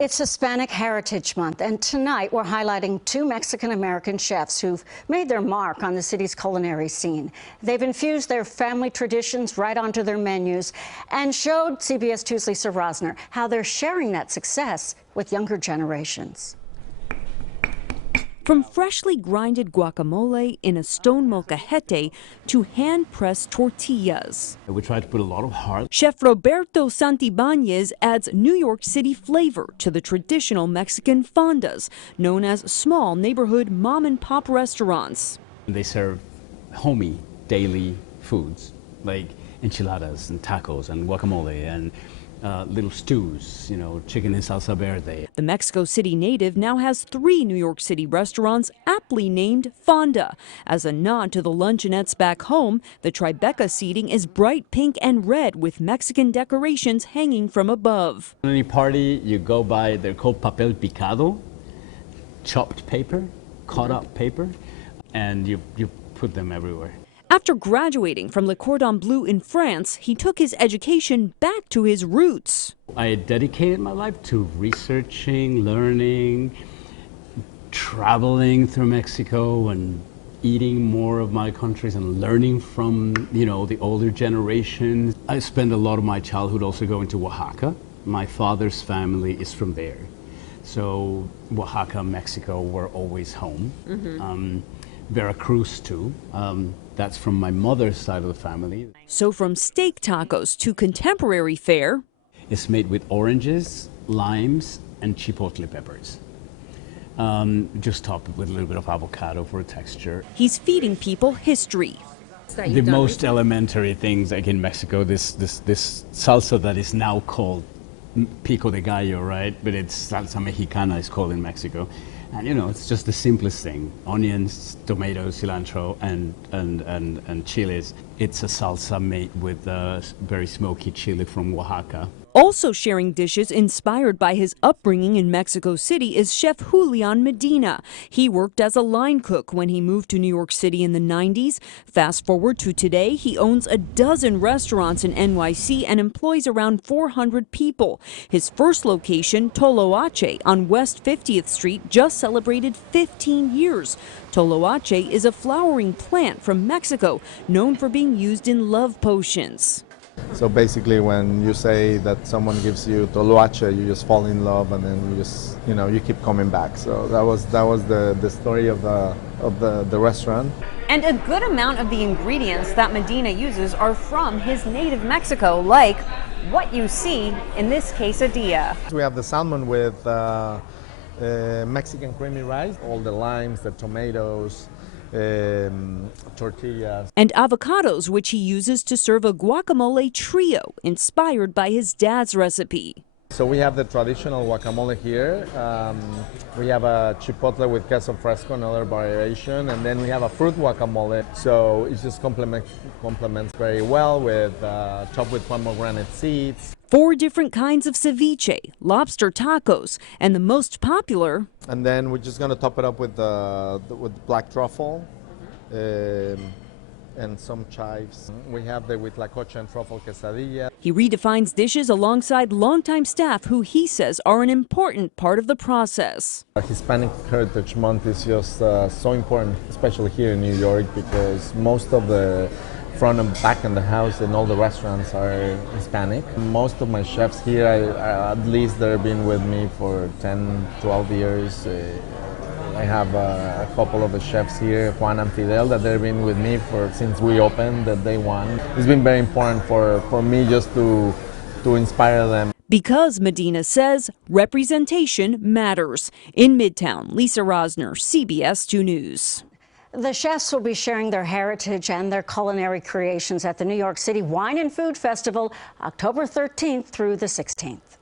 It's Hispanic Heritage Month, and tonight we're highlighting two Mexican-American chefs who've made their mark on the city's culinary scene. They've infused their family traditions right onto their menus and showed CBS 2's Lisa Rozner how they're sharing that success with younger generations. From freshly grinded guacamole in a stone molcajete to hand-pressed tortillas. We try to put a lot of heart. Chef Roberto Santibáñez adds New York City flavor to the traditional Mexican fondas, known as small neighborhood mom-and-pop restaurants. They serve homey, daily foods like enchiladas and tacos and guacamole and little stews, chicken in salsa verde. The Mexico City native now has 3 New York City restaurants aptly named Fonda. As a nod to the luncheonettes back home, the Tribeca seating is bright pink and red with Mexican decorations hanging from above. At any party you go by, they're called papel picado, chopped paper, cut up paper, and you put them everywhere. After graduating from Le Cordon Bleu in France, he took his education back to his roots. I dedicated my life to researching, learning, traveling through Mexico and eating more of my countries and learning from, the older generations. I spent a lot of my childhood also going to Oaxaca. My father's family is from there. So Oaxaca, Mexico were always home. Veracruz too. That's from my mother's side of the family. So from steak tacos to contemporary fare. It's made with oranges, limes, and chipotle peppers. Just topped with a little bit of avocado for texture. He's feeding people history. The most elementary things, like in Mexico, this salsa that is now called pico de gallo, right? But it's salsa mexicana, it's called in Mexico. And it's just the simplest thing: onions, tomatoes, cilantro, and chilies. It's a salsa made with very smoky chili from Oaxaca. Also sharing dishes inspired by his upbringing in Mexico City is Chef Julian Medina. He worked as a line cook when he moved to New York City in the 90s. Fast forward to today, he owns a dozen restaurants in NYC and employs around 400 people. His first location, Toloache, on West 50th Street, just celebrated 15 years. Toloache is a flowering plant from Mexico, known for being used in love potions. So basically, when you say that someone gives you toloache, you just fall in love, and then you just, you keep coming back. So that was the story of the restaurant. And a good amount of the ingredients that Medina uses are from his native Mexico, like what you see in this quesadilla. We have the salmon with Mexican creamy rice, all the limes, the tomatoes, tortillas. And avocados, which he uses to serve a guacamole trio inspired by his dad's recipe. So we have the traditional guacamole here. We have a chipotle with queso fresco, another variation, and then we have a fruit guacamole. So it just complements very well with topped with pomegranate seeds. 4 different kinds of ceviche, lobster tacos, and the most popular. And then we're just going to top it up with black truffle and some chives. We have the huitlacoche and truffle quesadilla. He redefines dishes alongside longtime staff who he says are an important part of the process. Hispanic Heritage Month is just so important, especially here in New York, because most of the front and back in the house and all the restaurants are Hispanic. Most of my chefs here, at least they've been with me for 10, 12 years. I have a couple of the chefs here, Juan and Fidel, that they've been with me since we opened, that day one. It's been very important for me just to inspire them. Because Medina says representation matters. In Midtown, Lisa Rozner, CBS 2 News. The chefs will be sharing their heritage and their culinary creations at the New York City Wine and Food Festival, October 13th through the 16th.